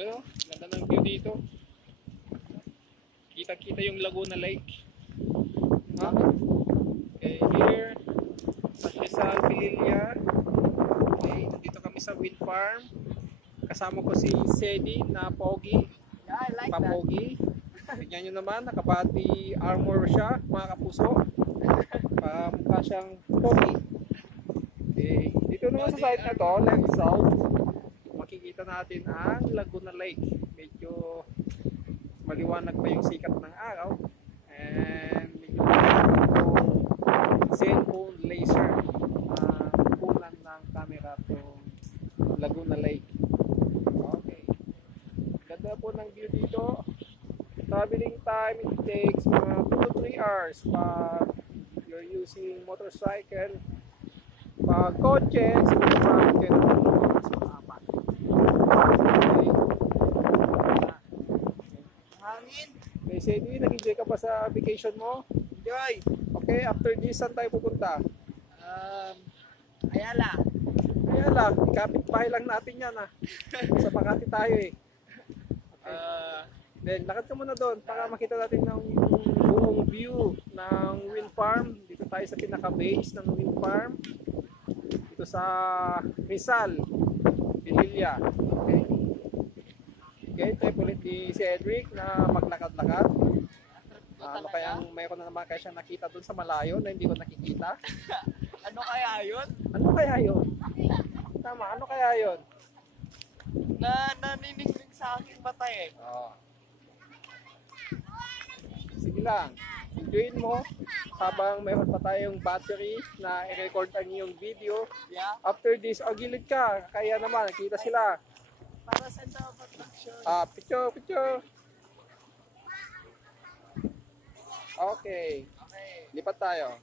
Yun o, ganda ng view dito. Kita-kita yung Laguna Lake. Ha? Okay, here sa Rizal, Pililla. Okay, nandito kami sa wind farm. Kasama ko si Sedi na pogi. Yeah, I like Papogi. Tignan nyo naman, nakabati armor siya, mga kapuso. Mukha siyang pogi. Okay, dito naman sa side na to, left south, makikita natin ang Laguna Lake. Medyo maliwanag pa yung sikat ng araw. And medyo yung cellphone laser kunan ng camera itong Laguna Lake. Okay. Ganda po ng view dito. Traveling time, it takes mga 2 to 3 hours pag you're using motorcycle. Pag kotse, siguro mga 10 oras o 4. Okay. Hangin. Okay, Sedi, nag-enjoy ka pa sa vacation mo? Enjoy. Okay, after this, saan tayo pupunta? Ayala. Kaya lang, kapit-bahay lang natin yan sa Makati tayo eh. Then, lakad ka muna doon para makita natin ng buong view ng wind farm. Dito tayo sa pinaka-base ng wind farm. Dito sa Rizal, Pililla. Okay. Okay, tayo ulit ni Cedric na maglakad-lakad. Ano kaya mayroon na naman kaya siya nakita doon sa malayo na hindi ko nakikita? Ano kaya yun? Ano kaya yun? Tama, ano kaya yun? Naniningning sa aking mata eh. Oh. Sige lang, enjoyin mo habang mayroon pa tayong battery na i-record ang iyong video. Yeah. After this, gilid ka, kaya naman, kita sila. Para sa dapat action. Picture. Okay, Okay. lipat tayo.